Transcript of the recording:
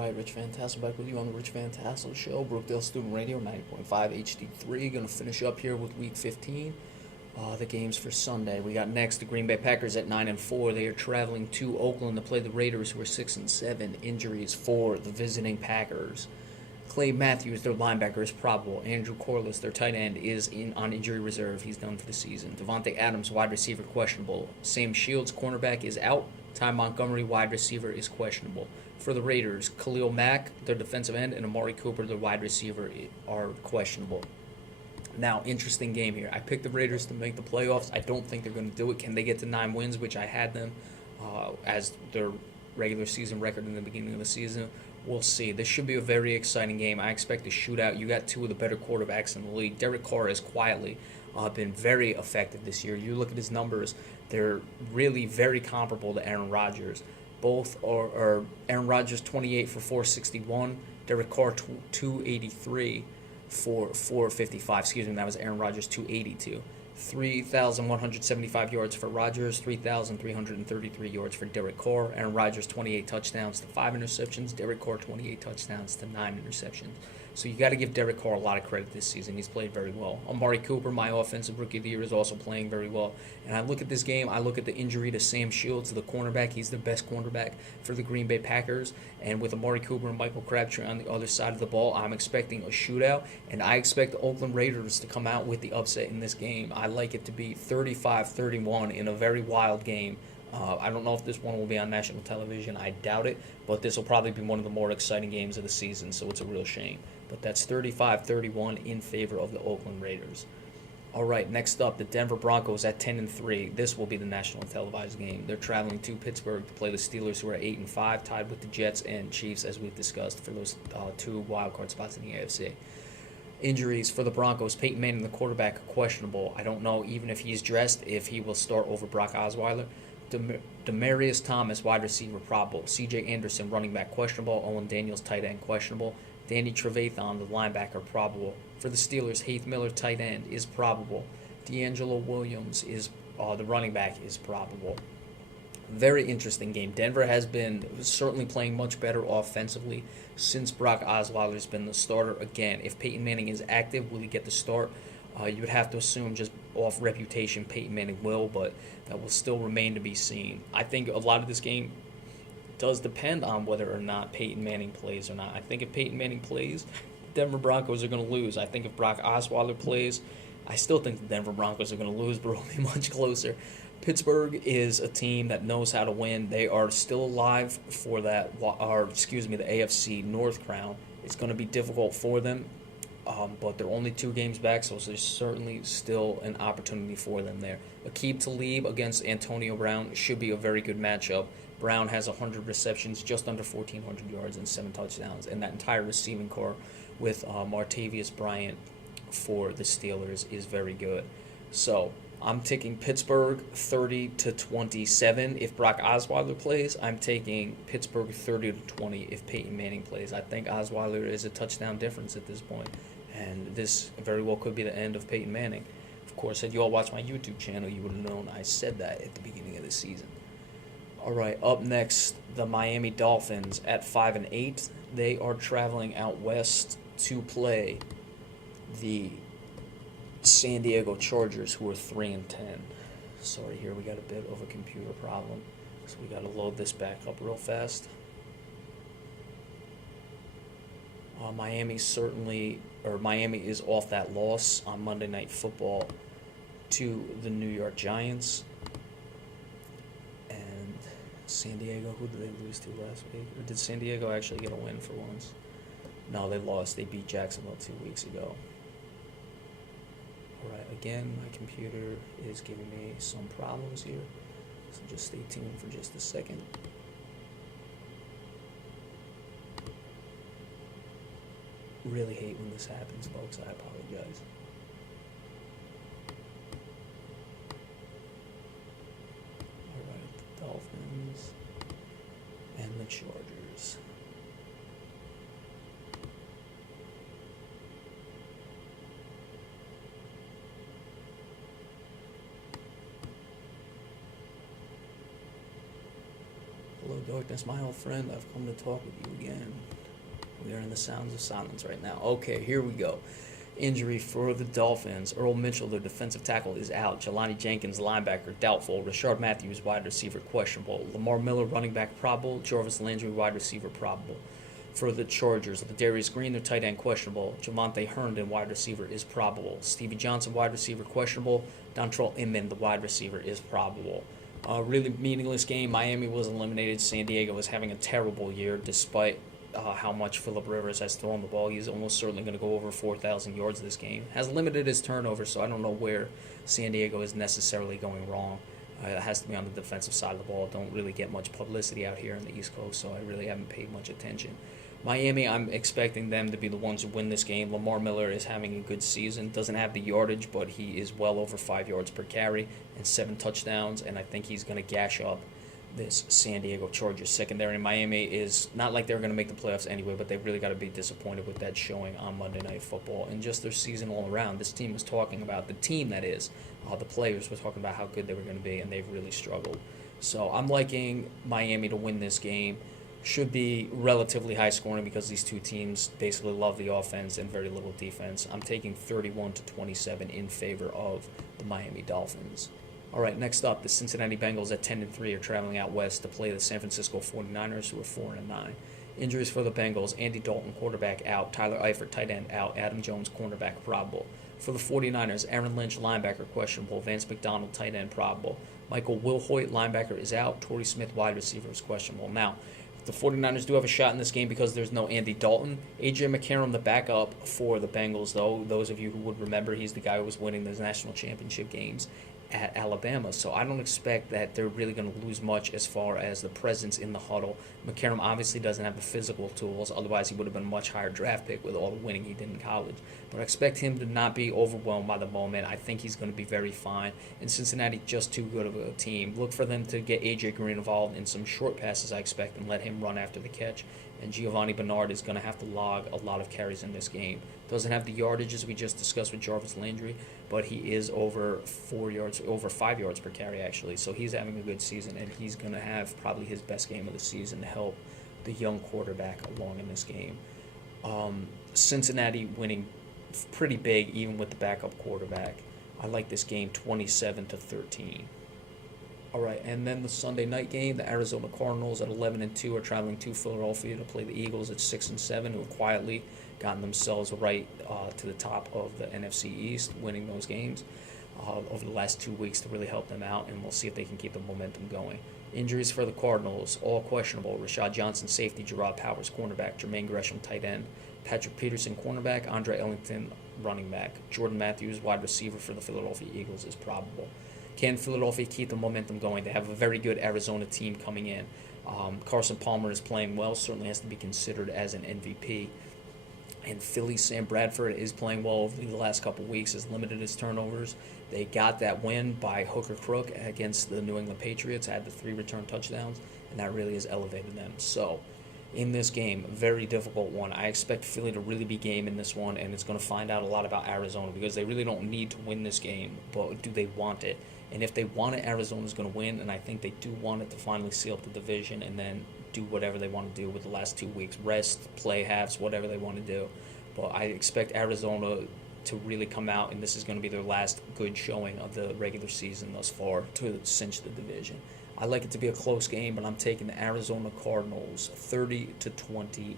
right, Rich Van Tassel back with you on the Rich Van Tassel Show, Brookdale Student Radio, 90.5 HD3. Going to finish up here with Week 15. The games for Sunday. We got next the Green Bay Packers at 9-4. They are traveling to Oakland to play the Raiders, who are 6-7. Injuries for the visiting Packers. Clay Matthews, their linebacker, is probable. Andrew Corliss, their tight end, is on injury reserve. He's done for the season. Devontae Adams, wide receiver, questionable. Sam Shields, cornerback, is out. Ty Montgomery, wide receiver, is questionable. For the Raiders, Khalil Mack, their defensive end, and Amari Cooper, their wide receiver, are questionable. Now, interesting game here. I picked the Raiders to make the playoffs. I don't think they're going to do it. Can they get to 9 wins, which I had them as their regular season record in the beginning of the season? We'll see. This should be a very exciting game. I expect a shootout. You got two of the better quarterbacks in the league. Derek Carr has quietly been very effective this year. You look at his numbers, they're really very comparable to Aaron Rodgers. Both are Aaron Rodgers 28 for 461, Derek Carr 283 for 455. Excuse me, that was Aaron Rodgers 282. 3,175 yards for Rodgers, 3,333 yards for Derek Carr. Aaron Rodgers 28 touchdowns to 5 interceptions. Derek Carr 28 touchdowns to 9 interceptions. So you got to give Derek Carr a lot of credit this season. He's played very well. Amari Cooper, my offensive rookie of the year, is also playing very well. And I look at this game, I look at the injury to Sam Shields, the cornerback. He's the best cornerback for the Green Bay Packers. And with Amari Cooper and Michael Crabtree on the other side of the ball, I'm expecting a shootout. And I expect the Oakland Raiders to come out with the upset in this game. I like it to be 35-31 in a very wild game. I don't know if this one will be on national television. I doubt it, but this will probably be one of the more exciting games of the season, so it's a real shame. But that's 35-31 in favor of the Oakland Raiders. All right, next up, the Denver Broncos at 10-3. This will be the national televised game. They're traveling to Pittsburgh to play the Steelers, who are 8-5, tied with the Jets and Chiefs, as we've discussed, for those two wildcard spots in the AFC. Injuries for the Broncos. Peyton Manning, the quarterback, questionable. I don't know even if he's dressed, if he will start over Brock Osweiler. Demaryius Thomas, wide receiver, probable. C.J. Anderson, running back, questionable. Owen Daniels, tight end, questionable. Danny Trevathan, the linebacker, probable. For the Steelers, Heath Miller, tight end, is probable. D'Angelo Williams, is the running back, is probable. Very interesting game. Denver has been certainly playing much better offensively since Brock Osweiler has been the starter. Again, if Peyton Manning is active, will he get the start? You would have to assume just off reputation Peyton Manning will, but that will still remain to be seen. I think a lot of this game does depend on whether or not Peyton Manning plays or not. I think if Peyton Manning plays, the Denver Broncos are going to lose. I think if Brock Osweiler plays, I still think the Denver Broncos are going to lose, but it'll be much closer. Pittsburgh is a team that knows how to win. They are still alive for the AFC North crown. It's going to be difficult for them, but they're only 2 games back, so there's certainly still an opportunity for them there. Aqib Talib against Antonio Brown should be a very good matchup. Brown has 100 receptions, just under 1,400 yards, and 7 touchdowns, and that entire receiving core with Martavius Bryant for the Steelers is very good. So I'm taking Pittsburgh 30-27 if Brock Osweiler plays. I'm taking Pittsburgh 30-20 if Peyton Manning plays. I think Osweiler is a touchdown difference at this point, and this very well could be the end of Peyton Manning. Of course, had you all watched my YouTube channel, you would have known I said that at the beginning of the season. All right, up next, the Miami Dolphins at 5-8. They are traveling out west to play the San Diego Chargers, who are 3-10. Sorry, here we got a bit of a computer problem, so we got to load this back up real fast. Miami is off that loss on Monday Night Football to the New York Giants. And San Diego, who did they lose to last week? Or did San Diego actually get a win for once? No, they lost. They beat Jacksonville 2 weeks ago. Alright, again, my computer is giving me some problems here, so just stay tuned for just a second. Really hate when this happens, folks. I apologize. Alright, the Dolphins and the Chargers. Hello, darkness, my old friend. I've come to talk with you again. We are in the sounds of silence right now. Okay, here we go. Injury for the Dolphins. Earl Mitchell, their defensive tackle, is out. Jelani Jenkins, linebacker, doubtful. Rashard Matthews, wide receiver, questionable. Lamar Miller, running back, probable. Jarvis Landry, wide receiver, probable. For the Chargers, Darius Green, their tight end, questionable. Javonte Herndon, wide receiver, is probable. Stevie Johnson, wide receiver, questionable. Dontrell Inman, the wide receiver, is probable. Really meaningless game. Miami was eliminated. San Diego was having a terrible year despite how much Phillip Rivers has thrown the ball. He's almost certainly going to go over 4,000 yards this game. Has limited his turnovers, so I don't know where San Diego is necessarily going wrong. It has to be on the defensive side of the ball. Don't really get much publicity out here on the East Coast, so I really haven't paid much attention. Miami, I'm expecting them to be the ones who win this game. Lamar Miller is having a good season. Doesn't have the yardage, but he is well over 5 yards per carry and 7 touchdowns, and I think he's going to gash up this San Diego Chargers secondary. Miami is not like they're going to make the playoffs anyway, but they've really got to be disappointed with that showing on Monday Night Football and just their season all around. This team was talking about, the team that is, the players were talking about how good they were going to be, and they've really struggled. So I'm liking Miami to win this game. Should be relatively high scoring because these two teams basically love the offense and very little defense. I'm taking 31-27 in favor of the Miami Dolphins. All right, next up, the Cincinnati Bengals at 10-3 are traveling out west to play the San Francisco 49ers, who are 4-9. Injuries for the Bengals: Andy Dalton, quarterback, out. Tyler Eifert, tight end, out. Adam Jones, cornerback, probable. For the 49ers, Aaron Lynch, linebacker, questionable. Vance McDonald, tight end, probable. Michael Wilhoit, linebacker, is out. Torrey Smith, wide receiver, is questionable. Now, the 49ers do have a shot in this game because there's no Andy Dalton. A.J. McCarron, the backup for the Bengals, though. Those of you who would remember, he's the guy who was winning those national championship games at Alabama. So I don't expect that they're really going to lose much as far as the presence in the huddle. McCarron obviously doesn't have the physical tools. Otherwise, he would have been a much higher draft pick with all the winning he did in college. But I expect him to not be overwhelmed by the moment. I think he's going to be very fine. And Cincinnati, just too good of a team. Look for them to get A.J. Green involved in some short passes, I expect, and let him run after the catch. And Giovanni Bernard is going to have to log a lot of carries in this game. Doesn't have the yardage as we just discussed with Jarvis Landry, but he is over 5 yards per carry actually. So he's having a good season, and he's going to have probably his best game of the season to help the young quarterback along in this game. Cincinnati winning pretty big, even with the backup quarterback. I like this game 27-13. All right, and then the Sunday night game, the Arizona Cardinals at 11-2 are traveling to Philadelphia to play the Eagles at 6-7, who have quietly gotten themselves right to the top of the NFC East, winning those games over the last 2 weeks to really help them out, and we'll see if they can keep the momentum going. Injuries for the Cardinals, all questionable. Rashad Johnson, safety. Gerard Powers, cornerback. Jermaine Gresham, tight end. Patrick Peterson, cornerback. Andre Ellington, running back. Jordan Matthews, wide receiver for the Philadelphia Eagles, is probable. Can Philadelphia keep the momentum going? They have a very good Arizona team coming in. Carson Palmer is playing well, certainly has to be considered as an MVP. And Philly, Sam Bradford is playing well over the last couple of weeks, has limited his turnovers. They got that win by hook or crook against the New England Patriots, had the 3 return touchdowns, and that really has elevated them. So, in this game, very difficult one. I expect Philly to really be game in this one, and it's going to find out a lot about Arizona because they really don't need to win this game, but do they want it? And if they want it, Arizona's going to win, and I think they do want it to finally seal up the division and then do whatever they want to do with the last 2 weeks. Rest, play halves, whatever they want to do. But I expect Arizona to really come out, and this is going to be their last good showing of the regular season thus far to cinch the division. I like it to be a close game, but I'm taking the Arizona Cardinals 30-28.